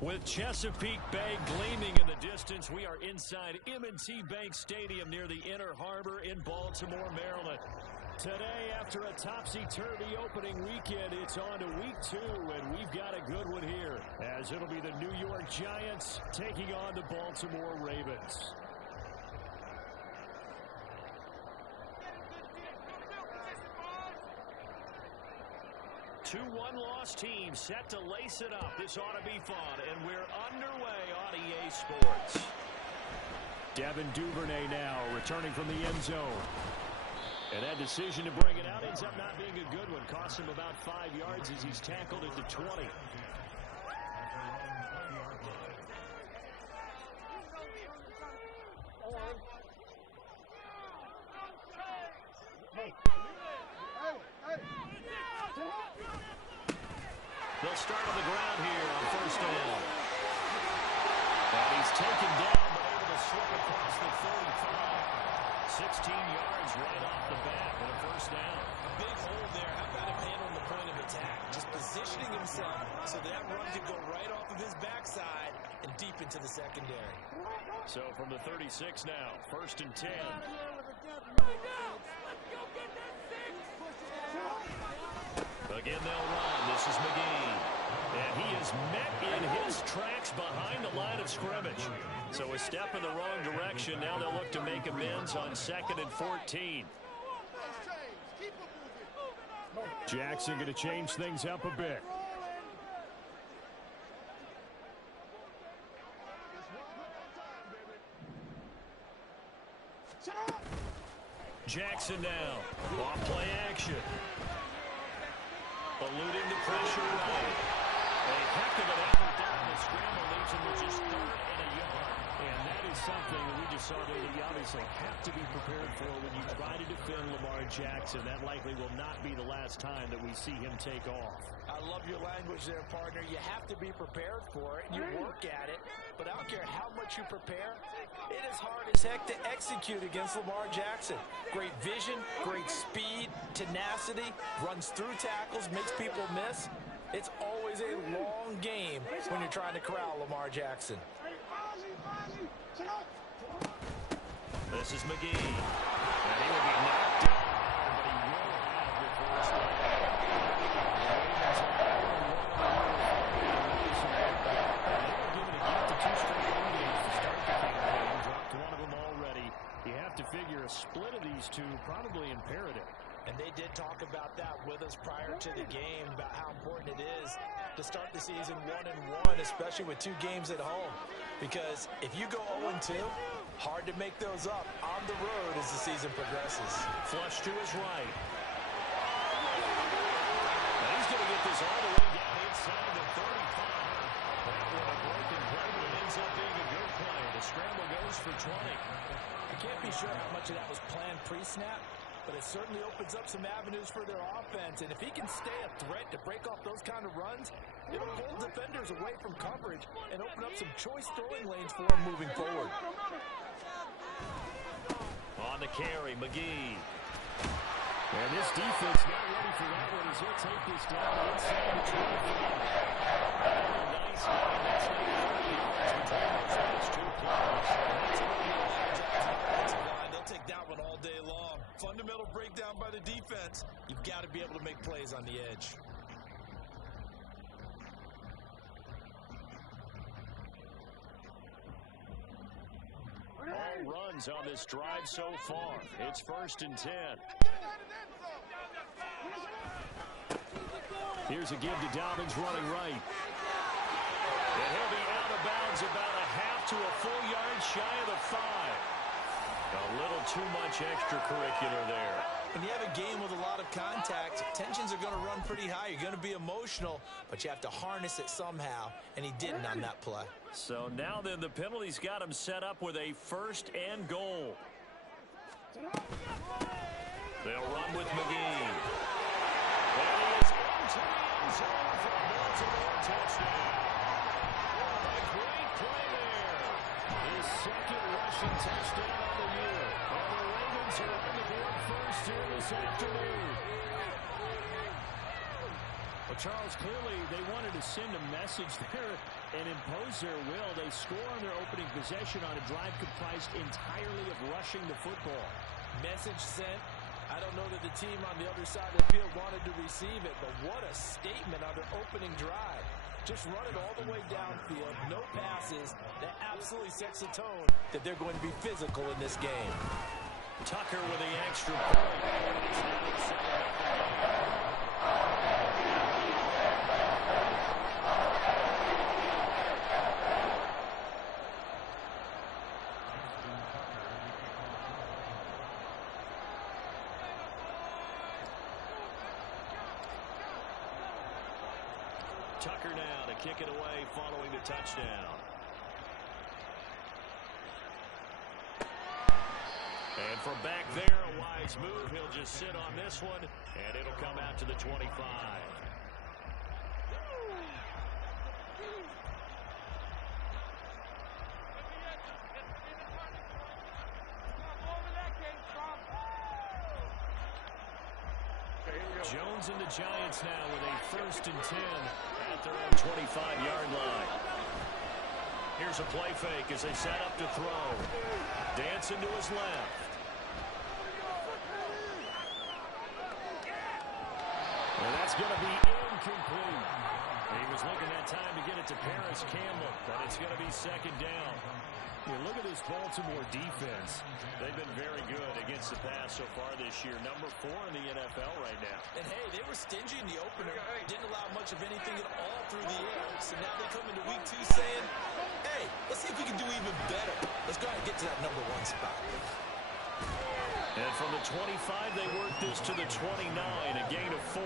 With Chesapeake Bay gleaming in the distance, we are inside M&T Bank Stadium near the Inner Harbor in Baltimore, Maryland. Today, after a topsy-turvy opening weekend, it's on to week 2, and we've got a good one here, as it'll be the New York Giants taking on the Baltimore Ravens. 2 one-loss teams set to lace it up. This ought to be fun, and we're underway on EA Sports. Devin Duvernay now returning from the end zone. And that decision to bring it out ends up not being a good one. Cost him about 5 yards as he's tackled at the 20. They'll start on the ground here on first down. And he's taken down, but able to slip across the 35. 16 yards right off the bat and a first down. A big hole there. How about him handling the point of attack? Just positioning himself so that run could go right off of his backside and deep into the secondary. So from the 36 now, first and 10. Again, they'll run. This is McGee. And he is met in his tracks behind the line of scrimmage. So a step in the wrong direction. Now they'll look to make amends on 2nd and 14. Jackson going to change things up a bit. Jackson now. Off play action. Eluding the pressure right. A heck of an effort down the scramble leaves him with just 3rd and a yard. And that is something that we just saw that you obviously have to be prepared for when you try to defend Lamar Jackson. That likely will not be the last time that we see him take off. I love your language there, partner. You have to be prepared for it, and you work at it. But I don't care how much you prepare, it is hard as heck to execute against Lamar Jackson. Great vision, great speed, tenacity, runs through tackles, makes people miss. It's always a long game when you're trying to corral Lamar Jackson. This is McGee. And he will be knocked down, but he will have the first down. You have to figure a split of these two probably imperative. And they did talk about that with us prior to the game, about how important it is to start the season 1-1, especially with 2 games at home. Because if you go 0-2, hard to make those up on the road as the season progresses. Flush to his right. Now he's going to get this all the way down inside the 35. That one a broken play, but it ends up being a good play. The scramble goes for 20. I can't be sure how much of that was planned pre-snap, but it certainly opens up some avenues for their offense. And if he can stay a threat to break off those kind of runs, it'll pull defenders away from coverage and open up some choice throwing lanes for him moving forward. On the carry, McGee. And this defense not ready for that one as he'll take this down inside the 25. Nice game. That's the 30 yards between those last 2 plays. They'll take that one all day long. Fundamental breakdown by the defense. You've got to be able to make plays on the edge. All runs on this drive so far. It's 1st and 10. Here's a give to Dobbins running right. And he'll be out of bounds about a half to a full yard shy of the 5. A little too much extracurricular there. When you have a game with a lot of contact, tensions are going to run pretty high. You're going to be emotional, but you have to harness it somehow, and he didn't on that play. So now then the penalty's got him set up with a 1st and goal. They'll run with McGee. And he is into the end zone for a Baltimore touchdown. A great play there. His 2nd rushing touchdown on the year. And the Ravens are on the board first here this afternoon. A Charles, clearly they wanted to send a message there and impose their will. They score on their opening possession on a drive comprised entirely of rushing the football. Message sent. I don't know that the team on the other side of the field wanted to receive it, but what a statement on their opening drive. Just run it all the way downfield, no passes. That absolutely sets the tone that they're going to be physical in this game. Tucker with the extra point. Tucker now to kick it away following the touchdown. And from back there, a wise move. He'll just sit on this one, and it'll come out to the 25. Jones and the Giants now with a 1st and 10 at their own 25-yard line. Here's a play fake as they set up to throw. Dancing to his left. And that's going to be incomplete. He was looking that time to get it to Paris Campbell, but it's going to be 2nd down. Look at this Baltimore defense. They've been very good against the pass so far this year. Number 4 in the NFL right now. And, hey, they were stingy in the opener. Didn't allow much of anything at all through the air. So now they come into week 2 saying, hey, let's see if we can do even better. Let's go ahead and get to that number 1 spot. And from the 25, they work this to the 29, a gain of 4.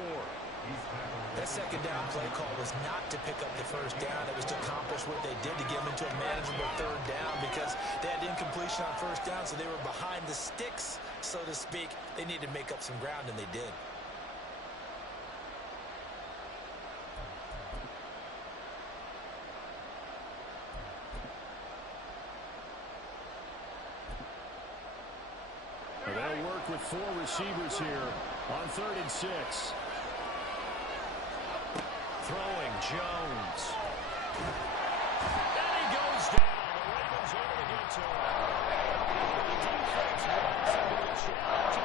That 2nd down play call was not to pick up the 1st down. It was to accomplish what they did to get them into a manageable 3rd down because they had incompletion on 1st down, so they were behind the sticks, so to speak. They needed to make up some ground, and they did. They'll work with 4 receivers here on 3rd and 6. Throwing Jones. And he goes down. The Ravens able to get to him. The defense wants him to the challenge.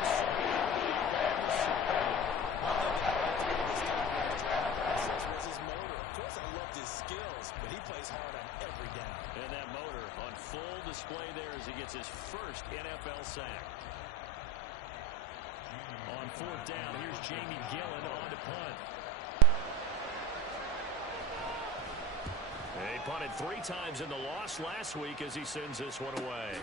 Was his motor. Of course, I loved his skills, but he plays hard on every down. And that motor on full display there as he gets his first NFL sack. On 4th down, here's Jamie Gillen on to punt. He punted 3 times in the loss last week as he sends this one away.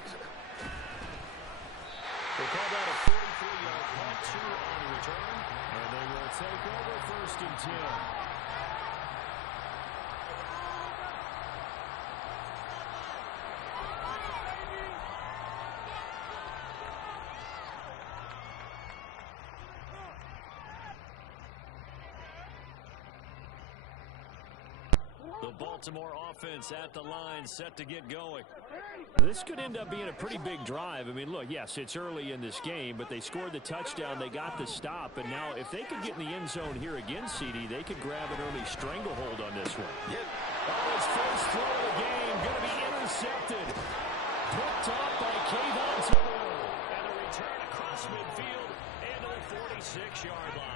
They call that a 43-yard punt, 2 on the return, and they will take over 1st and 10. The Baltimore offense at the line, set to get going. This could end up being a pretty big drive. I mean, look, yes, it's early in this game, but they scored the touchdown. They got the stop. And now if they could get in the end zone here again, CD, they could grab an early stranglehold on this one. Yeah. Oh, his first throw of the game going to be intercepted. Picked off by Kayvon Thibodeaux. And a return across midfield and to the 46-yard line.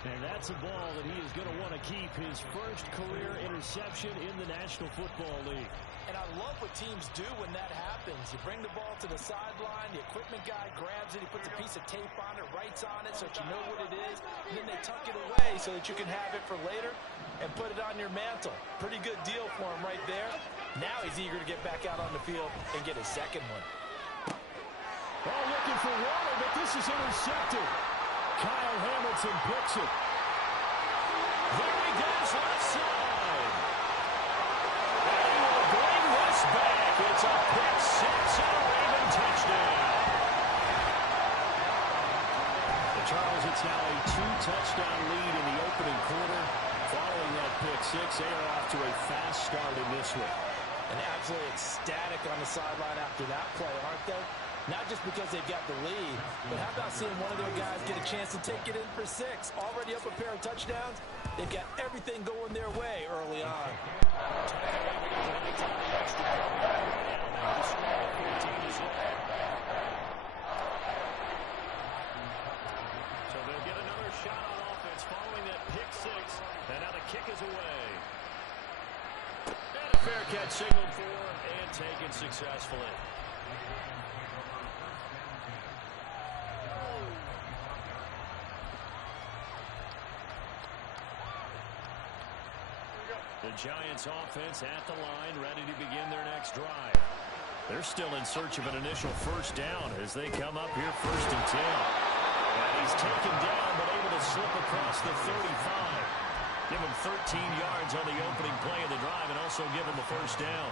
And that's a ball that he is going to want to keep, his first career interception in the National Football League. And I love what teams do when that happens. You bring the ball to the sideline, the equipment guy grabs it, he puts a piece of tape on it, writes on it so that you know what it is, and then they tuck it away so that you can have it for later and put it on your mantle. Pretty good deal for him right there. Now he's eager to get back out on the field and get his 2nd one. Oh, looking for water, but this is intercepted. Kyle Hamilton picks it. There he goes, left side. And he will bring this back. It's a pick 6 and a Raven touchdown. The Charles, it's now a 2-touchdown lead in the opening quarter. Following that pick 6, they are off to a fast start in this one. And absolutely ecstatic on the sideline after that play, aren't they? Not just because they've got the lead, but how about seeing one of their guys get a chance to take it in for 6? Already up a pair of touchdowns. They've got everything going their way early on. So they'll get another shot on offense following that pick 6. And now the kick is away. And a fair catch signaled for and taken successfully. The Giants offense at the line, ready to begin their next drive. They're still in search of an initial first down as they come up here 1st and 10. And he's taken down but able to slip across the 35. Give him 13 yards on the opening play of the drive and also give him a first down.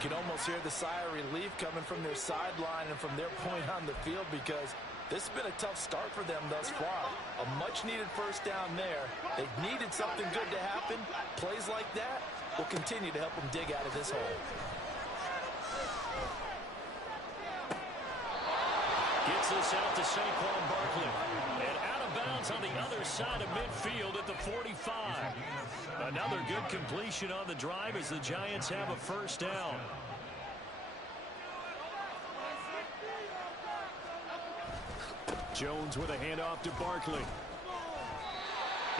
You can almost hear the sigh of relief coming from their sideline and from their point on the field because this has been a tough start for them thus far. A much-needed first down there. They've needed something good to happen. Plays like that will continue to help them dig out of this hole. Gets this out to Saquon Barkley. And out of bounds on the other side of midfield at the 45. Another good completion on the drive as the Giants have a first down. Jones with a handoff to Barkley.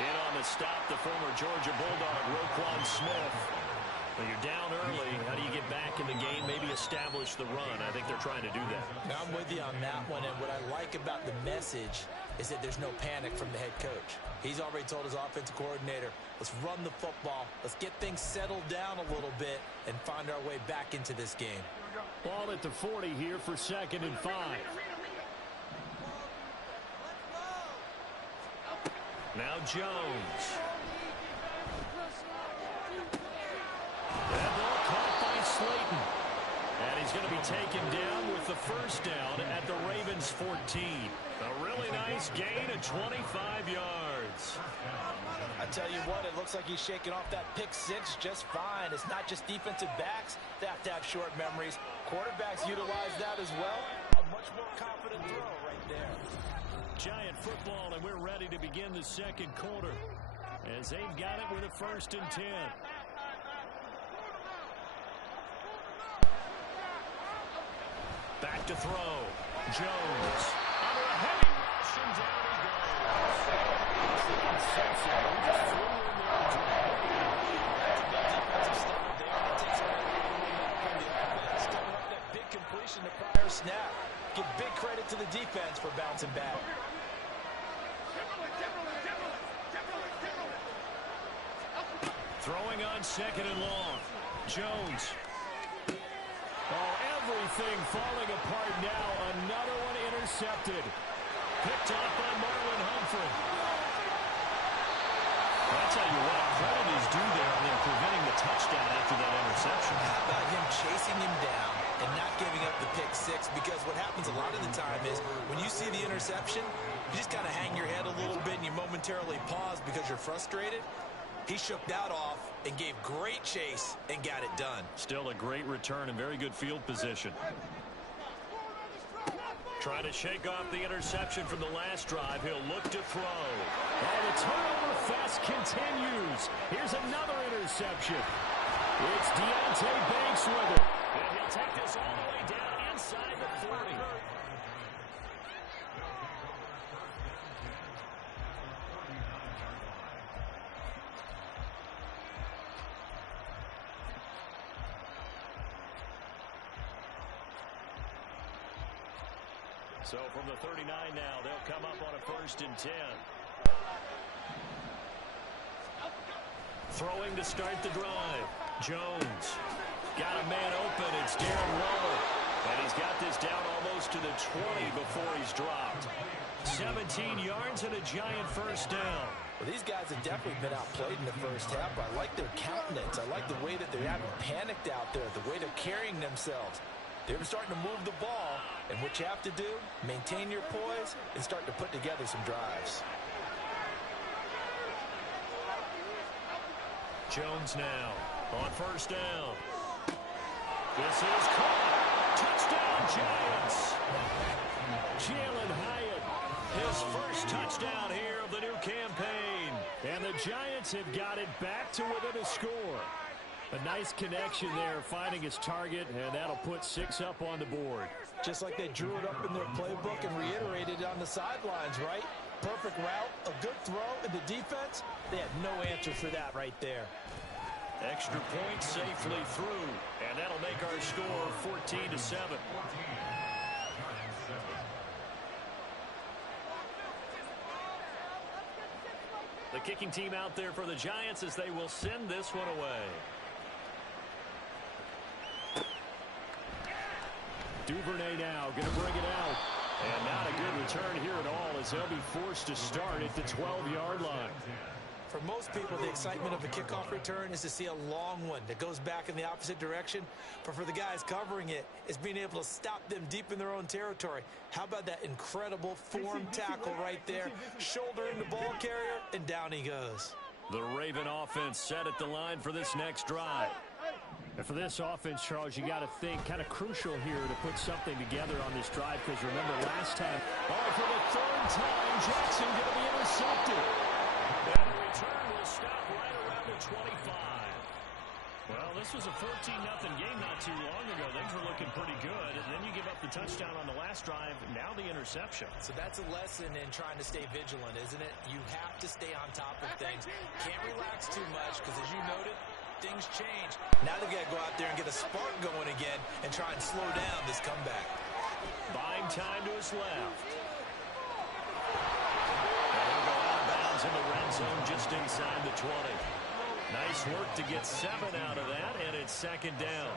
In on the stop, the former Georgia Bulldog, Roquan Smith. When you're down early, how do you get back in the game, maybe establish the run? I think they're trying to do that. Now, I'm with you on that one, and what I like about the message is that there's no panic from the head coach. He's already told his offensive coordinator, let's run the football, let's get things settled down a little bit and find our way back into this game. Ball at the 40 here for 2nd and 5. Now Jones. That ball caught by Slayton. And he's going to be taken down with the first down at the Ravens 14. A really nice gain of 25 yards. I tell you what, it looks like he's shaking off that pick 6 just fine. It's not just defensive backs that have to have short memories. Quarterbacks utilize that as well. A much more confident throw right there. Giant football, and we're ready to begin the second quarter as they've got it with a 1st and 10. Back to throw. Jones. Under a heavy rush, and down he goes. Stepping up that big completion to prior snap. Give big credit to the defense for bouncing back. Throwing on 2nd and long. Jones. Oh, everything falling apart now. Another one intercepted. Picked off by Marlon Humphrey. I tell you what, credit is due there on them preventing the touchdown after that interception. How about him chasing him down and not giving up the pick 6? Because what happens a lot of the time is when you see the interception, you just kind of hang your head a little bit and you momentarily pause because you're frustrated. He shook that off and gave great chase and got it done. Still a great return and very good field position. Trying to shake off the interception from the last drive. He'll look to throw. And the turnover fest continues. Here's another interception. It's Deonte Banks with it. And he'll take this all the way down inside the 40. So from the 39 now, they'll come up on a 1st and 10. Throwing to start the drive. Jones. Got a man open. It's Darren Waller. And he's got this down almost to the 20 before he's dropped. 17 yards and a Giant first down. Well, these guys have definitely been outplayed in the first half. I like their countenance. I like the way that they haven't panicked out there, the way they're carrying themselves. They're starting to move the ball, and what you have to do, maintain your poise and start to put together some drives. Jones now on 1st down. This is caught. Touchdown, Giants. Jalen Hyatt, his first touchdown here of the new campaign. And the Giants have got it back to within a score. A nice connection there, finding his target, and that'll put 6 up on the board. Just like they drew it up in their playbook and reiterated it on the sidelines, right? Perfect route, a good throw, and the defense, they had no answer for that right there. Extra point safely through, and that'll make our score 14-7. The kicking team out there for the Giants as they will send this one away. Duvernay now going to bring it out. And not a good return here at all as they'll be forced to start at the 12-yard line. For most people, the excitement of a kickoff return is to see a long one that goes back in the opposite direction. But for the guys covering it, it's being able to stop them deep in their own territory. How about that incredible form tackle right there? Shouldering the ball carrier, and down he goes. The Raven offense set at the line for this next drive. And for this offense, Charles, you got to think kind of crucial here to put something together on this drive, because remember last time, for the third time, Jackson going to be intercepted. And the return will stop right around the 25. Well, this was a 14-0 game not too long ago. Things were looking pretty good, and then you give up the touchdown on the last drive, now the interception. So that's a lesson in trying to stay vigilant, isn't it? You have to stay on top of things. Can't relax too much, because as you noted, things change. Now they've got to go out there and get a spark going again and try and slow down this comeback. Buying time to his left. And he'll go out of bounds in the red zone just inside the 20. Nice work to get 7 out of that, and it's second down.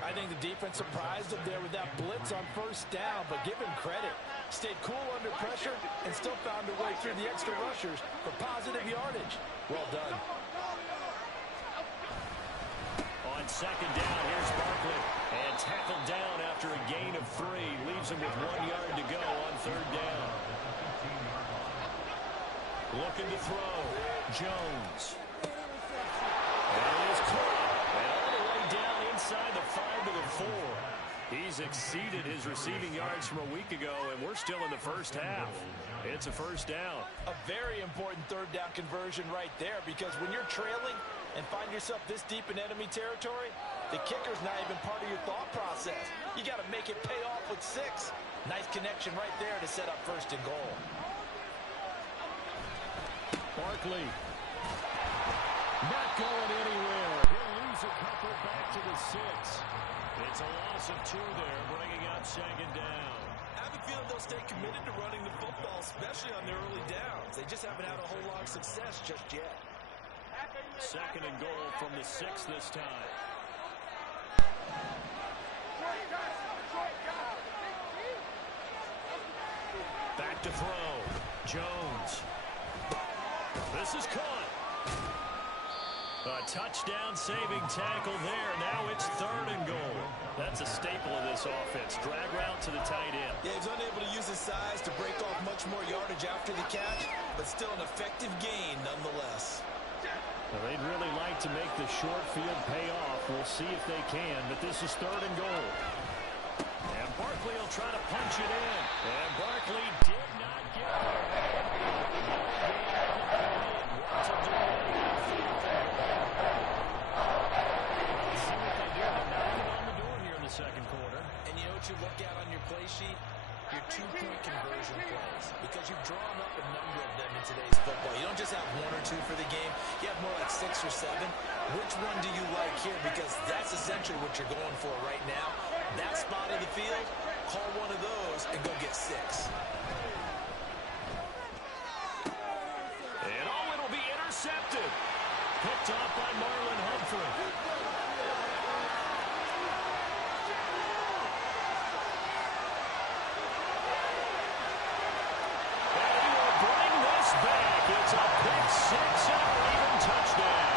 I think the defense surprised him there with that blitz on first down, but give him credit. Stayed cool under pressure and still found a way through the extra rushers for positive yardage. Well done. On second down, here's Barkley. And tackled down after a gain of 3. Leaves him with 1 yard to go on third down. Looking to throw. Jones. And it is caught. And all the way down inside the 5 to the 4. He's exceeded his receiving yards from a week ago, and we're still in the first half. It's a first down. A very important third down conversion right there, because when you're trailing and find yourself this deep in enemy territory, the kicker's not even part of your thought process. You got to make it pay off with 6. Nice connection right there to set up first and goal. Barkley. Not going anywhere. He'll lose a couple back to the 6. It's a loss of 2 there, bringing up second down. I have a feeling they'll stay committed to running the football, especially on their early downs. They just haven't had a whole lot of success just yet. Second and goal from the 6 this time. Back to throw. Jones. This is caught. A touchdown-saving tackle there. Now it's third and goal. That's a staple of this offense. Drag route to the tight end. Yeah, he's unable to use his size to break off much more yardage after the catch, but still an effective gain nonetheless. Well, they'd really like to make the short field pay off. We'll see if they can, but this is third and goal. And Barkley will try to punch it in. And Barkley did not get second quarter. And you know what you look at on your play sheet? Your 2-point conversion plays. Because you've drawn up a number of them in today's football. You don't just have 1 or 2 for the game. You have more like 6 or 7. Which one do you like here? Because that's essentially what you're going for right now. That spot of the field, call one of those and go get 6. And it'll be intercepted. Picked off by Marlon Humphrey. It's a pick 6 and a Raven touchdown.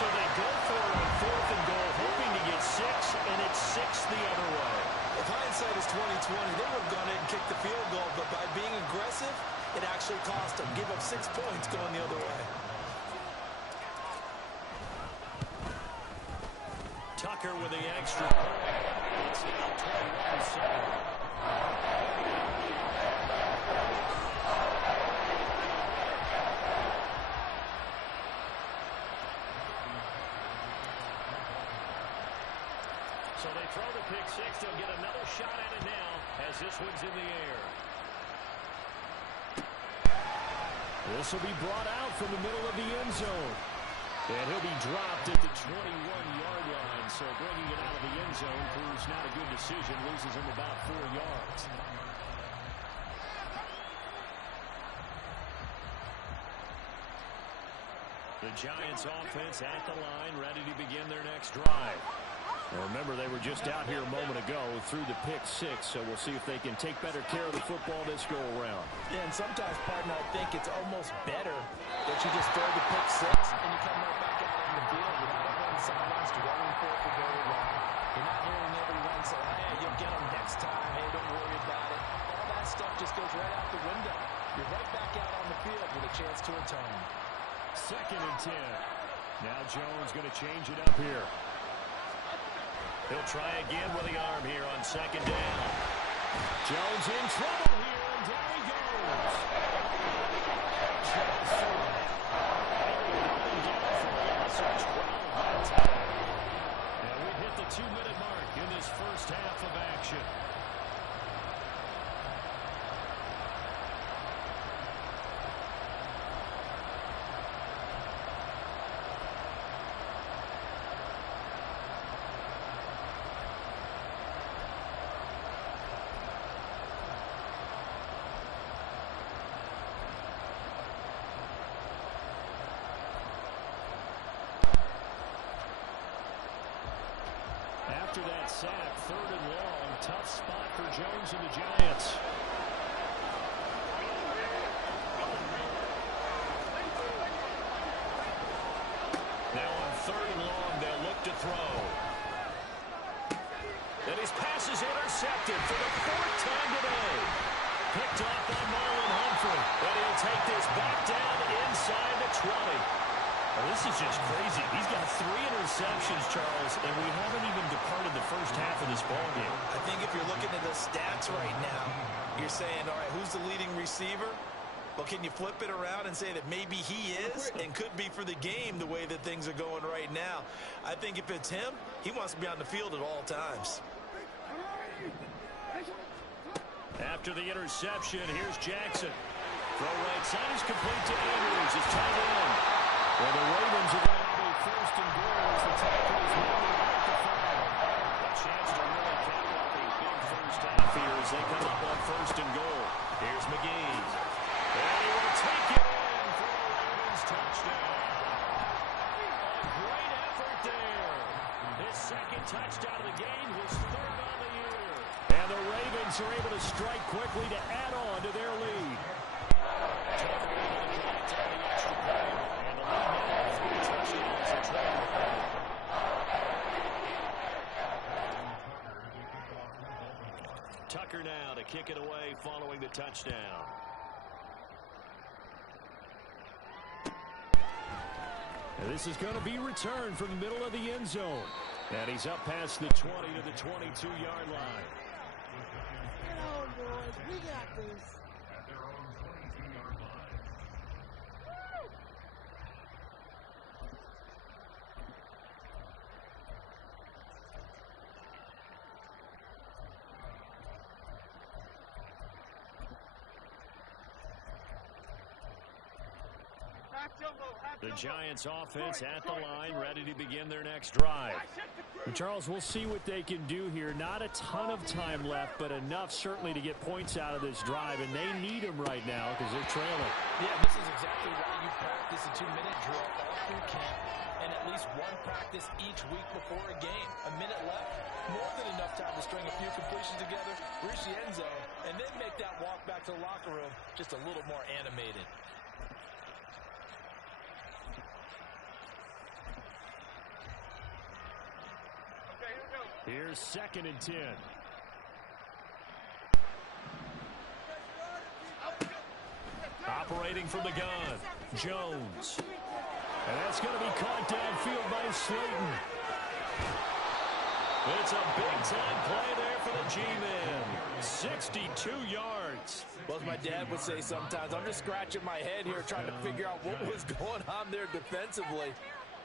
So they go for it on fourth and goal, hoping to get 6, and it's 6 the other way. If hindsight is 20/20, they would have gone ahead and kicked the field goal, but by being aggressive, it actually cost them. Give up 6 points going the other way. Tucker with the extra point. makes it 21-7. So they throw the pick six. They'll get another shot at it now as this one's in the air. This will be brought out from the middle of the end zone. And he'll be dropped at the 21-yard line. So bringing it out of the end zone proves not a good decision. Loses him about 4 yards. The Giants offense at the line, ready to begin their next drive. Now remember, they were just out here a moment ago through the pick six, so we'll see if they can take better care of the football this go-around. Yeah, and sometimes, partner, I think it's almost better that you just throw the pick six and you come right back out on the field. You're not up on the sidelines dwelling for it for very long. You're not hearing everyone say, hey, you'll get them next time. Hey, don't worry about it. All that stuff just goes right out the window. You're right back out on the field with a chance to atone. 2nd and 10. Now Jones going to change it up here. He'll try again with the arm here on 2nd down. Jones in trouble here, and down he goes. And we hit the 2-minute mark in this first half of action. After that sack, 3rd and long, tough spot for Jones and the Giants. Now on 3rd and long, they'll look to throw. And his pass is intercepted for the 4th time today. Picked off by Marlon Humphrey. But he'll take this back down inside the 20. This is just crazy. He's got 3 interceptions, Charles, and we haven't even departed the first half of this ballgame. I think if you're looking at the stats right now, you're saying, all right, who's the leading receiver? Well, can you flip it around and say that maybe he is and could be for the game the way that things are going right now? I think if it's him, he wants to be on the field at all times. After the interception, here's Jackson. Throw right side is complete to Andrews. It's tight end. Well, the Ravens are going to have a 1st and goal as the tackle is moving right to 5. A chance to really cap off a big first half here as they come up on 1st and goal. Here's McGee. And he will take it in for the Ravens touchdown. A great effort there. His 2nd touchdown of the game, his 3rd on the year. And the Ravens are able to strike quickly to add on to their lead. Tucker now to kick it away following the touchdown. And this is going to be returned from the middle of the end zone. And he's up past the 20 to the 22-yard line. Get on, boys. We got this. The Giants offense at the line, ready to begin their next drive. And Charles, we'll see what they can do here. Not a ton of time left, but enough certainly to get points out of this drive, and they need them right now because they're trailing. Yeah, this is exactly why you practice a 2-minute drill all through camp and at least one practice each week before a game. A minute left, more than enough time to string a few completions together, reach the end zone, and then make that walk back to the locker room just a little more animated. Here's 2nd and 10. Operating from the gun, Jones. And that's going to be caught downfield by Slayton. It's a big-time play there for the G-Men. 62 yards. Well, as my dad would say sometimes, I'm just scratching my head here trying to figure out what was going on there defensively.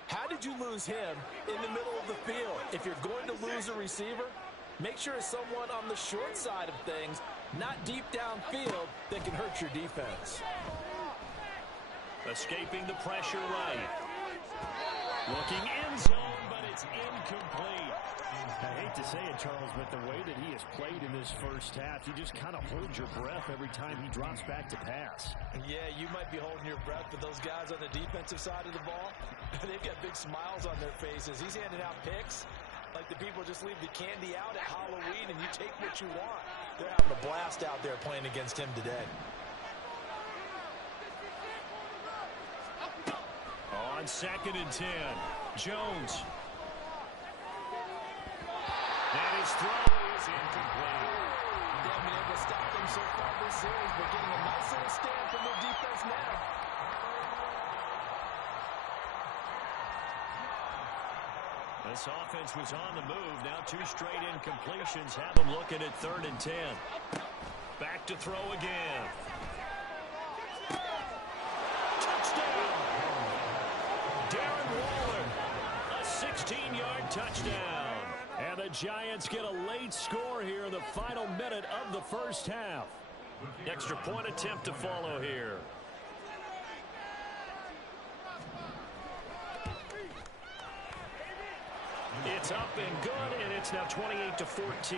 How did you lose him in the middle of the field? If you're going to lose a receiver, make sure it's someone on the short side of things, not deep downfield, that can hurt your defense. Escaping the pressure right. Looking end zone, but it's incomplete. I hate to say it, Charles, but the way that he has played in this first half, you just kind of hold your breath every time he drops back to pass. Yeah, you might be holding your breath, but those guys on the defensive side of the ball, they've got big smiles on their faces. He's handing out picks like the people just leave the candy out at Halloween and you take what you want. They're having a blast out there playing against him today. On 2nd and 10, Jones. And his throw is incomplete. They haven't been able to stop them so far this series, but getting a nice little stand from their defense now. This offense was on the move. Now 2 straight incompletions have them looking at 3rd and 10. Back to throw again. Touchdown! Darren Waller, a 16-yard touchdown. And the Giants get a late score here in the final minute of the first half. Extra point attempt to follow here. It's up and good, and it's now 28-14.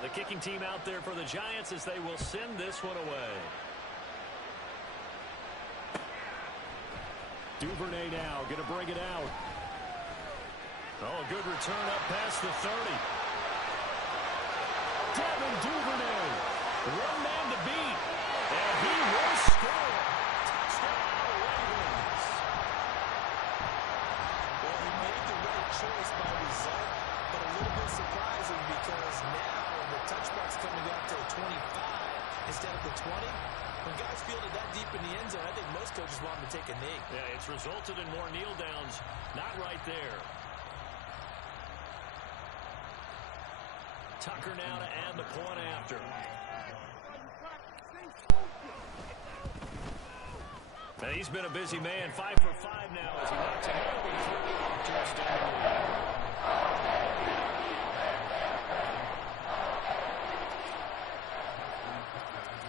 The kicking team out there for the Giants as they will send this one away. Duvernay now going to bring it out. Oh, a good return up past the 30. Devin Duvernay. One man to beat. And he will score. Touchdown, Ravens. Well, he made the right choice by result, but a little bit surprising because now the touchback's coming out to 25 instead of the 20. When guys fielded that deep in the end zone, I think most coaches want them to take a knee. Yeah, it's resulted in more kneel downs. Not right there. Tucker now to add the point after. Now he's been a busy man. 5 for 5 now as he knocks it over through. Touchdown.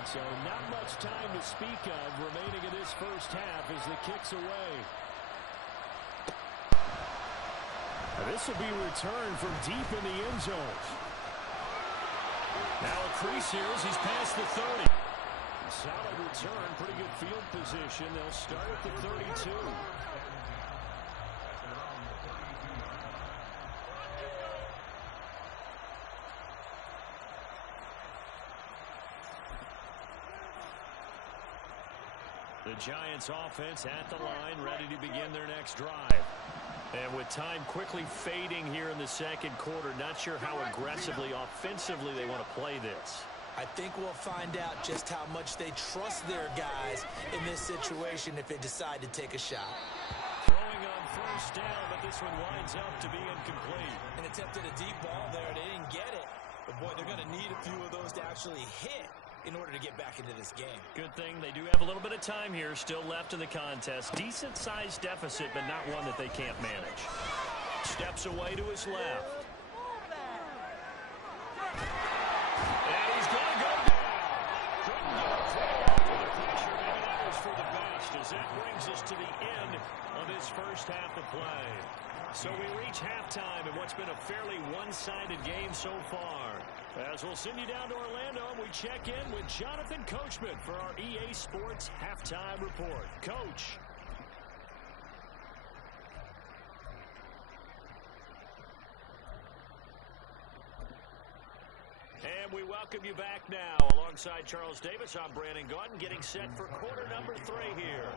So not much time to speak of remaining in this first half as the kick's away. This will be returned from deep in the end zone. Now a crease here as he's past the 30. Solid return, pretty good field position. They'll start at the 32. The Giants offense at the line, ready to begin their next drive. And with time quickly fading here in the second quarter, not sure how aggressively, offensively they want to play this. I think we'll find out just how much they trust their guys in this situation if they decide to take a shot. Throwing on first down, but this one winds up to be incomplete. An attempt at a deep ball there. They didn't get it. But, boy, they're going to need a few of those to actually hit in order to get back into this game. Good thing they do have a little bit of time here still left in the contest. Decent-sized deficit, but not one that they can't manage. Steps away to his left. And he's going to go down. Couldn't get a throw after the pressure. Maybe that was for the best, as that brings us to the end of this first half of play. So we reach halftime in what's been a fairly one-sided game so far. As we'll send you down to Orlando, we check in with Jonathan Coachman for our EA Sports Halftime Report. Coach. And we welcome you back now. Alongside Charles Davis, I'm Brandon Gaudin, getting set for quarter number 3 here.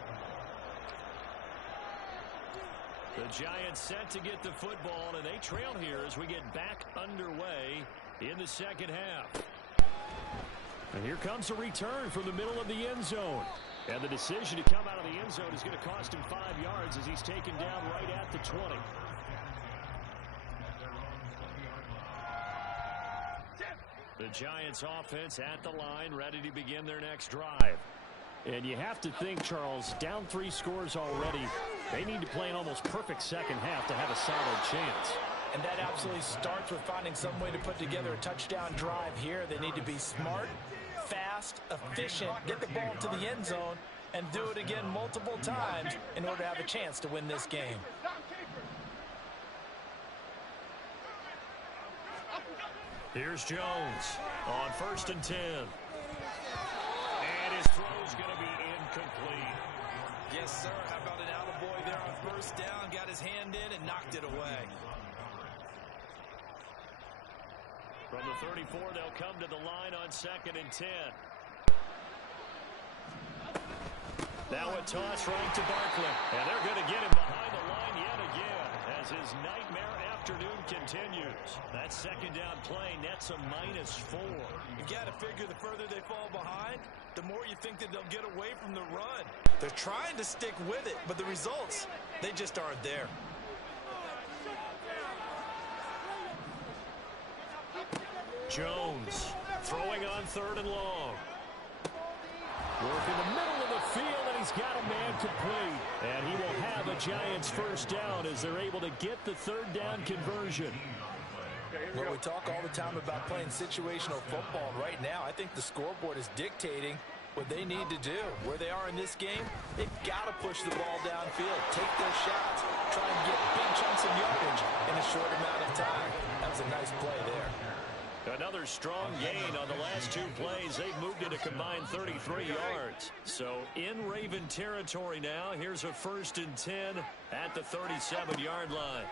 The Giants set to get the football, and they trail here as we get back underway in the second half. And here comes a return from the middle of the end zone. And the decision to come out of the end zone is going to cost him 5 yards as he's taken down right at the 20. The Giants offense at the line, ready to begin their next drive. And you have to think, Charles, down 3 scores already. They need to play an almost perfect second half to have a solid chance. And that absolutely starts with finding some way to put together a touchdown drive here. They need to be smart, fast, efficient, get the ball to the end zone, and do it again multiple times in order to have a chance to win this game. Here's Jones on 1st and 10. And his throw's going to be incomplete. Yes, sir. How about an attaboy there on 1st down? Got his hand in and knocked it away. From the 34, they'll come to the line on 2nd and 10. Now a toss right to Barkley. And they're going to get him behind the line yet again as his nightmare afternoon continues. That 2nd down play nets a -4. You got to figure the further they fall behind, the more you think that they'll get away from the run. They're trying to stick with it, but the results, they just aren't there. Jones throwing on 3rd and long. Work in the middle of the field, and he's got a man complete. And he will have a Giants 1st down as they're able to get the 3rd down conversion. Well, we talk all the time about playing situational football. Right now, I think the scoreboard is dictating what they need to do. Where they are in this game, they've got to push the ball downfield, take their shots, try and get big chunks of yardage in a short amount of time. That was a nice play there. Another strong gain on the last 2 plays. They've moved it a combined 33 yards. So in Raven territory now. Here's a 1st and 10 at the 37-yard line.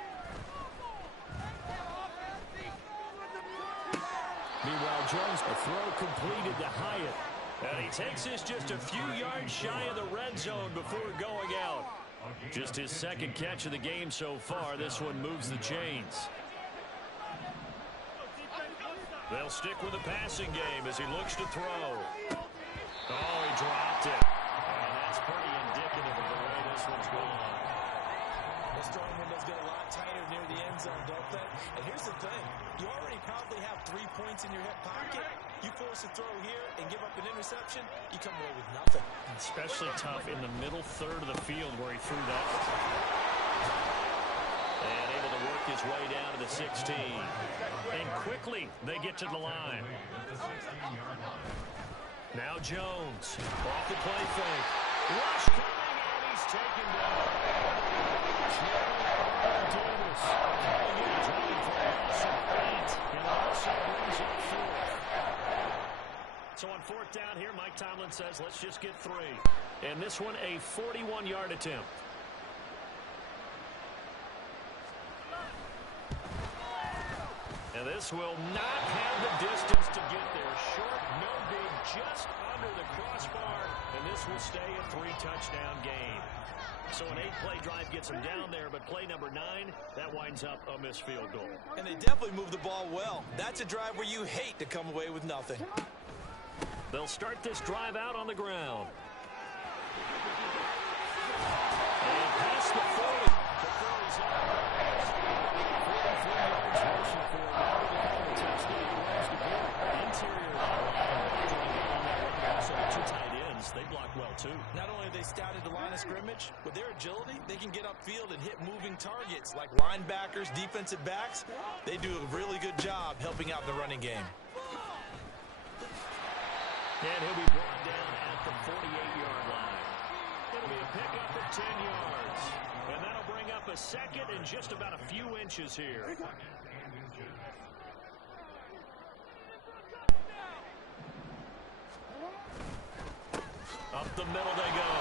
Meanwhile, Jones, a throw completed to Hyatt. And he takes this just a few yards shy of the red zone before going out. Just his 2nd catch of the game so far. This one moves the chains. They'll stick with the passing game as he looks to throw. Oh, he dropped it. And that's pretty indicative of the way this one's going. The strong windows get a lot tighter near the end zone, don't they? And here's the thing. You already probably have 3 points in your hip pocket. You force a throw here and give up an interception, you come away with nothing. Especially tough in the middle third of the field where he threw that. And able to work his way down to the 16. And quickly they get to the line. Now Jones off the play fake. Rush coming and he's taken down. Davis coming in trying for a loss of 8. And also brings up 4. So on 4th down here, Mike Tomlin says, let's just get 3. And this one a 41-yard attempt. And this will not have the distance to get there. Short, no big, just under the crossbar. And this will stay a 3-touchdown game. So an 8-play drive gets him down there, but play number 9, that winds up a missed field goal. And they definitely moved the ball well. That's a drive where you hate to come away with nothing. They'll start this drive out on the ground. And past the 40. The 40's up. 44 yards rushing for a touchdown. Interior also 2 tight ends. They block well, too. Not only have they scouted the line of scrimmage, with their agility, they can get upfield and hit moving targets like linebackers, defensive backs. They do a really good job helping out the running game. And he'll be brought down at the 48-yard line. It'll be a pickup of 10 yards. And that'll bring up a 2nd and just about a few inches here. Up the middle they go.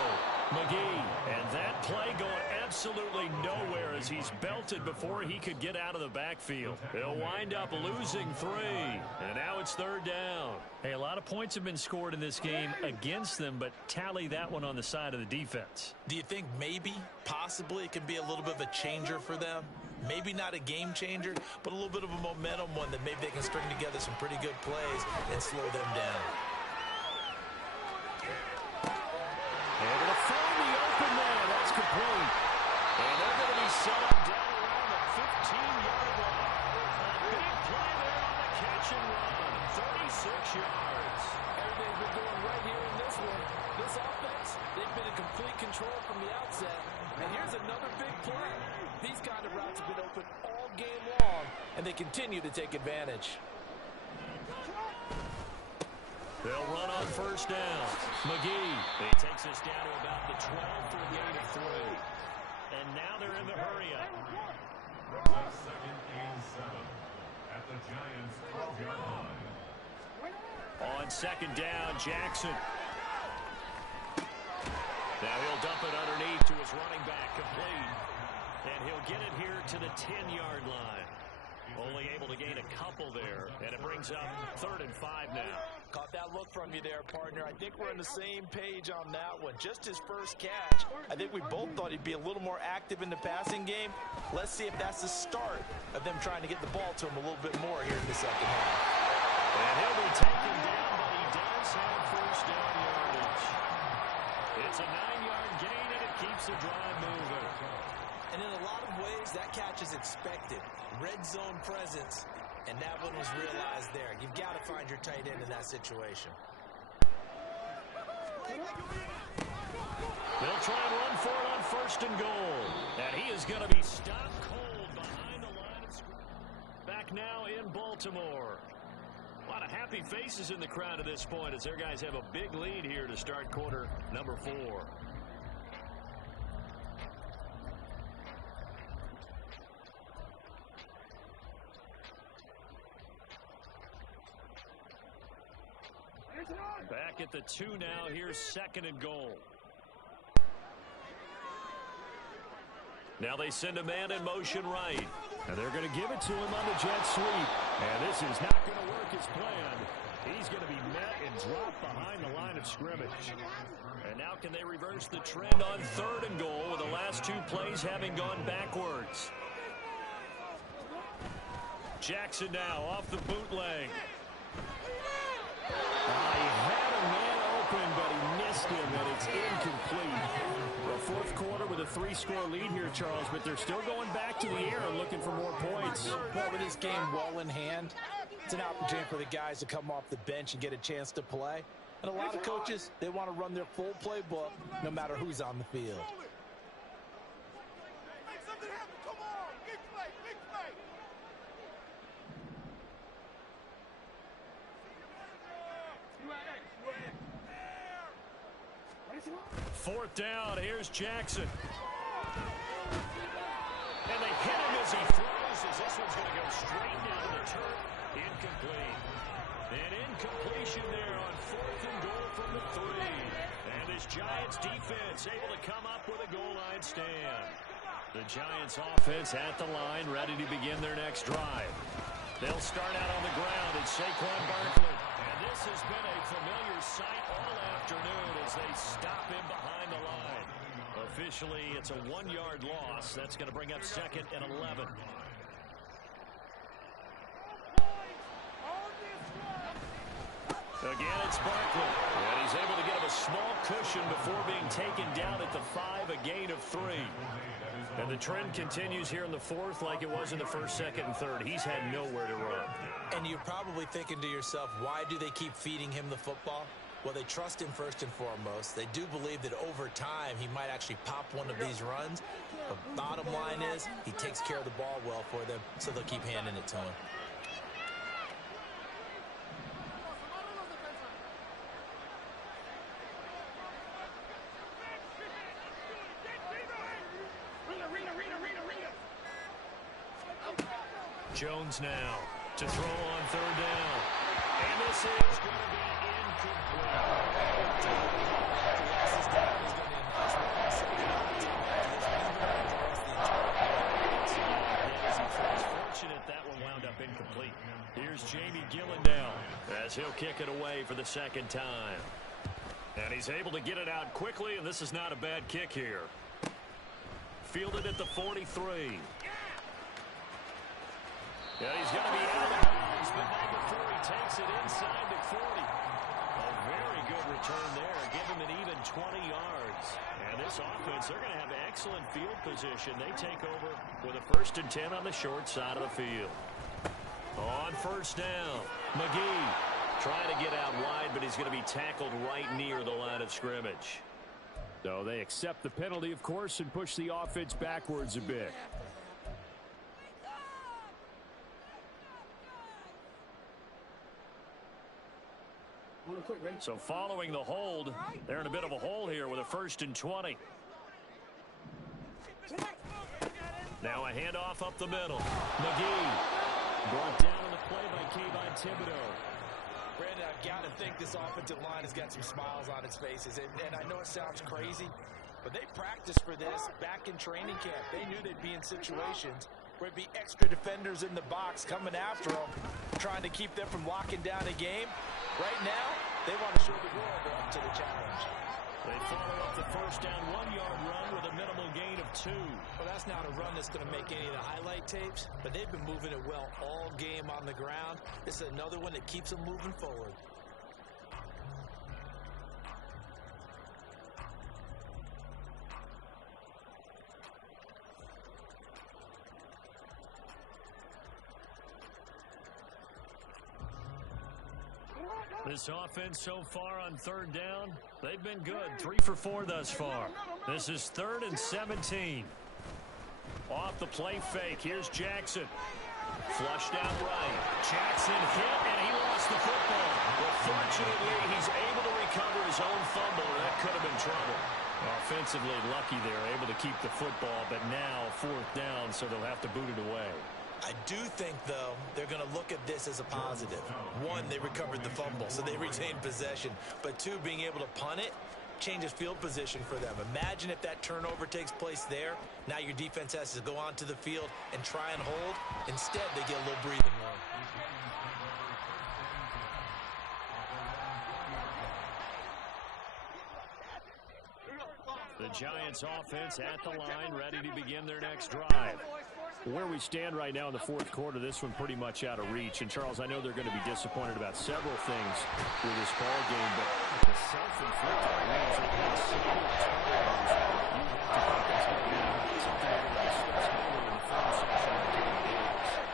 McGee. And that play going absolutely nowhere as he's belted before he could get out of the backfield. They'll wind up losing 3. And now it's 3rd down. Hey, a lot of points have been scored in this game against them, but tally that one on the side of the defense. Do you think maybe, possibly, it can be a little bit of a changer for them? Maybe not a game changer, but a little bit of a momentum one that maybe they can string together some pretty good plays and slow them down. control from the outset. And here's another big play. These kind of routes have been open all game long, and they continue to take advantage. They'll run on first down. McGee. He takes us down to about the 12 for a gain of 3. And now they're in the hurry-up. Second and 7 at the Giants' 12-yard line. On second down, Jackson. Now he'll dump it underneath to his running back, complete. And he'll get it here to the 10-yard line. Only able to gain a couple there, and it brings up 3rd and 5 now. Caught that look from you there, partner. I think we're on the same page on that one. Just his first catch. I think we both thought he'd be a little more active in the passing game. Let's see if that's the start of them trying to get the ball to him a little bit more here in the second half. And he'll be taken down, but he does have first down yardage. It's a 9-yard gain, and it keeps the drive moving. And in a lot of ways, that catch is expected. Red zone presence, and that one was realized there. You've got to find your tight end in that situation. They'll try and run for it on 1st and goal. And he is going to be stopped cold behind the line of scrimmage. Back now in Baltimore. A lot of happy faces in the crowd at this point as their guys have a big lead here to start quarter number 4. Back at the 2 now. Here's 2nd and goal. Now they send a man in motion right. And they're going to give it to him on the jet sweep. And this is not going to work as planned. He's going to be met and dropped behind the line of scrimmage. And now can they reverse the trend on 3rd and goal with the last 2 plays having gone backwards? Jackson now off the bootleg. He had a man open, but he missed him, and it's incomplete. The 4th quarter with a 3-score lead here, Charles, but they're still going back to the air and looking for more points. Well, with this game well in hand, it's an opportunity for the guys to come off the bench and get a chance to play. And a lot of coaches, they want to run their full playbook no matter who's on the field. Fourth down, here's Jackson. And they hit him as he throws, as this one's going to go straight down to the turf. Incomplete. An incompletion there on 4th and goal from the 3. And this Giants defense able to come up with a goal line stand. The Giants offense at the line, ready to begin their next drive. They'll start out on the ground. It's Saquon Barkley. And this has been a familiar sight all afternoon as they stop him behind the line. Officially, it's a 1-yard loss. That's going to bring up 2nd and 11. Again, it's Barkley. And he's able to get him a small cushion before being taken down at the 5, a gain of 3. And the trend continues here in the 4th like it was in the 1st, 2nd, and 3rd. He's had nowhere to run. And you're probably thinking to yourself, why do they keep feeding him the football? Well, they trust him first and foremost. They do believe that over time he might actually pop one of these runs. The bottom line is he takes care of the ball well for them, so they'll keep handing it to him. Jones now to throw on 3rd down. And this is going to be Fortunate that one wound up incomplete. Here's Jamie Gillen now as he'll kick it away for the 2nd time. And he's able to get it out quickly, and this is not a bad kick here. Fielded at the 43. Yeah, he's going to be out of bounds, but not before he takes it inside the 40. A very good return there. Give him an even 20 yards. And this offense, they're going to have excellent field position. They take over with a 1st and 10 on the short side of the field. On 1st down, McGee trying to get out wide, but he's going to be tackled right near the line of scrimmage. So they accept the penalty, of course, and push the offense backwards a bit. So following the hold, they're in a bit of a hole here with a 1st and 20. Now a handoff up the middle. McGee brought down on the play by Kayvon Thibodeau. Brandon, I've got to think this offensive line has got some smiles on its faces. And I know it sounds crazy, but they practiced for this back in training camp. They knew they'd be in situations where there'd be extra defenders in the box coming after them, trying to keep them from locking down a game. Right now, they want to show the world they're up to the challenge. They follow up the first down 1-yard run with a minimal gain of 2. Well, that's not a run that's going to make any of the highlight tapes, but they've been moving it well all game on the ground. This is another one that keeps them moving forward. This offense so far on 3rd down, they've been good. 3 for 4 thus far. This is 3rd and 17. Off the play fake. Here's Jackson. Flushed out right. Jackson hit, and he lost the football. Well, fortunately, he's able to recover his own fumble, or that could have been trouble. Offensively lucky there, able to keep the football, but now 4th down, so they'll have to boot it away. I do think, though, they're going to look at this as a positive. 1, they recovered the fumble, so they retained possession. But 2, being able to punt it changes field position for them. Imagine if that turnover takes place there. Now your defense has to go onto the field and try and hold. Instead, they get a little breathing room. The Giants offense at the line, ready to begin their next drive. Where we stand right now in the 4th quarter, this one pretty much out of reach. And, Charles, I know they're going to be disappointed about several things with this ball game, but the self-inflicted wounds that they see in the turnovers, you have to think that's going to be something that will be stressful in the final section of the game.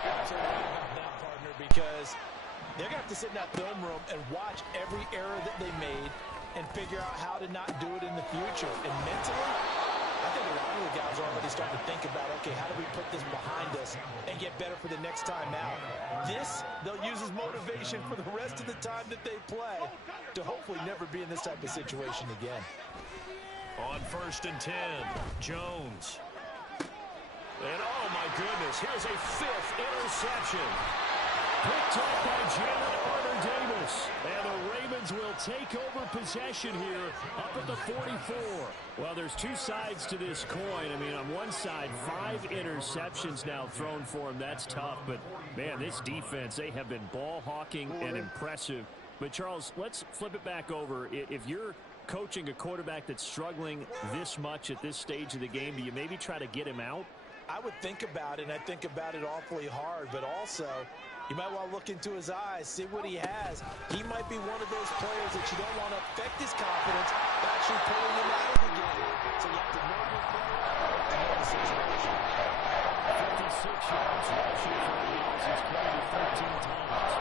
Absolutely about that, partner, because they're going to have to sit in that film room and watch every error that they made and figure out how to not do it in the future. And mentally, I think a lot of the guys are already starting to think about, okay, how do we put this behind us and get better for the next time out? This, they'll use as motivation for the rest of the time that they play to hopefully never be in this type of situation again. On 1st and 10, Jones. And, oh, my goodness, here's a 5th interception. Picked up by Jalen Armour-Davis. And the Ravens will take over possession here up at the 44. Well, there's 2 sides to this coin. I mean, on one side, 5 interceptions now thrown for him. That's tough. But, man, this defense, they have been ball hawking and impressive. But, Charles, let's flip it back over. If you're coaching a quarterback that's struggling this much at this stage of the game, do you maybe try to get him out? I would think about it, and I think about it awfully hard, but also you might want to look into his eyes, see what he has. He might be one of those players that you don't want to affect his confidence by actually pulling him out of the game. So you have to know your player and know the situation. 56 yards rushing for the Eagles. He's carried it 13 times.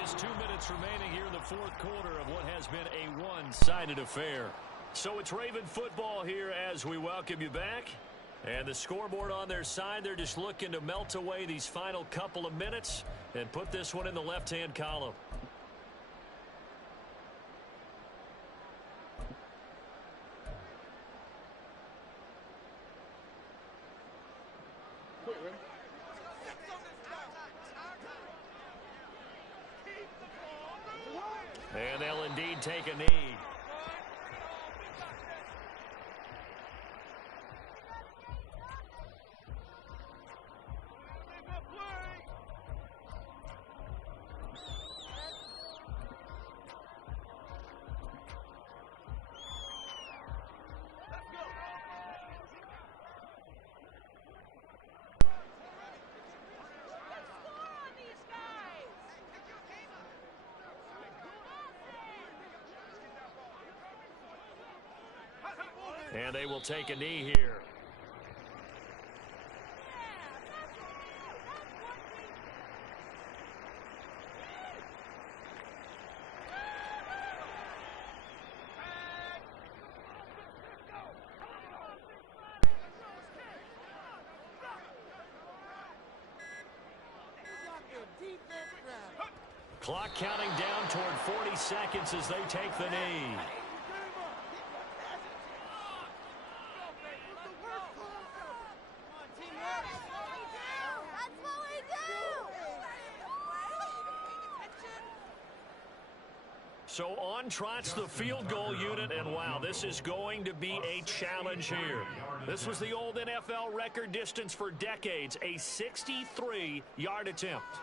Just 2 minutes remaining here in the 4th quarter of what has been a one-sided affair. So it's Raven football here as we welcome you back. And the scoreboard on their side, they're just looking to melt away these final couple of minutes and put this one in the left-hand column. And they'll indeed take a knee. And they will take a knee here. Clock counting down toward 40 seconds as they take the knee. So on trots the field goal unit, and wow, this is going to be a challenge here. This was the old NFL record distance for decades, a 63-yard attempt.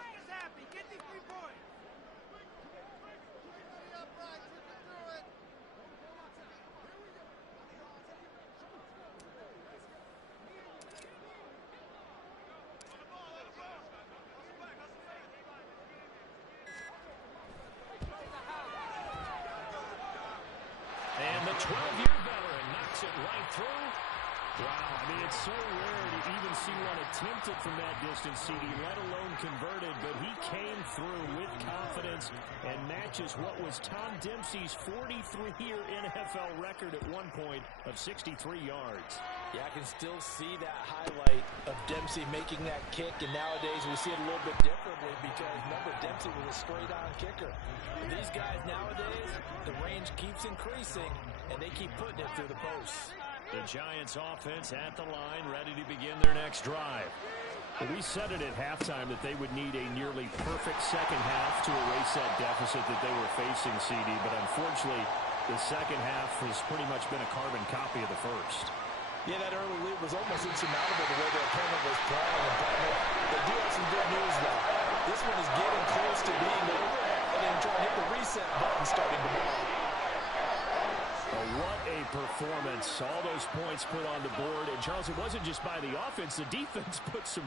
And the 12-year veteran knocks it right through. Wow, I mean, it's so rare to even see one attempted from that distance, CD, let alone converted, but he came through with confidence and matches what was Tom Dempsey's 43-year NFL record at one point of 63 yards. Yeah, I can still see that highlight of Dempsey making that kick, and nowadays we see it a little bit differently because, remember, Dempsey was a straight-on kicker. These guys nowadays, the range keeps increasing, and they keep putting it through the posts. The Giants offense at the line, ready to begin their next drive. Well, we said it at halftime that they would need a nearly perfect second half to erase that deficit that they were facing, CD, but unfortunately, the second half has pretty much been a carbon copy of the first. Yeah, that early lead was almost insurmountable the way their opponent was playing. And they do have some good news, though. This one is getting close to being over, and then try to hit the reset button starting tomorrow. What a performance. All those points put on the board. And, Charles, it wasn't just by the offense. The defense put some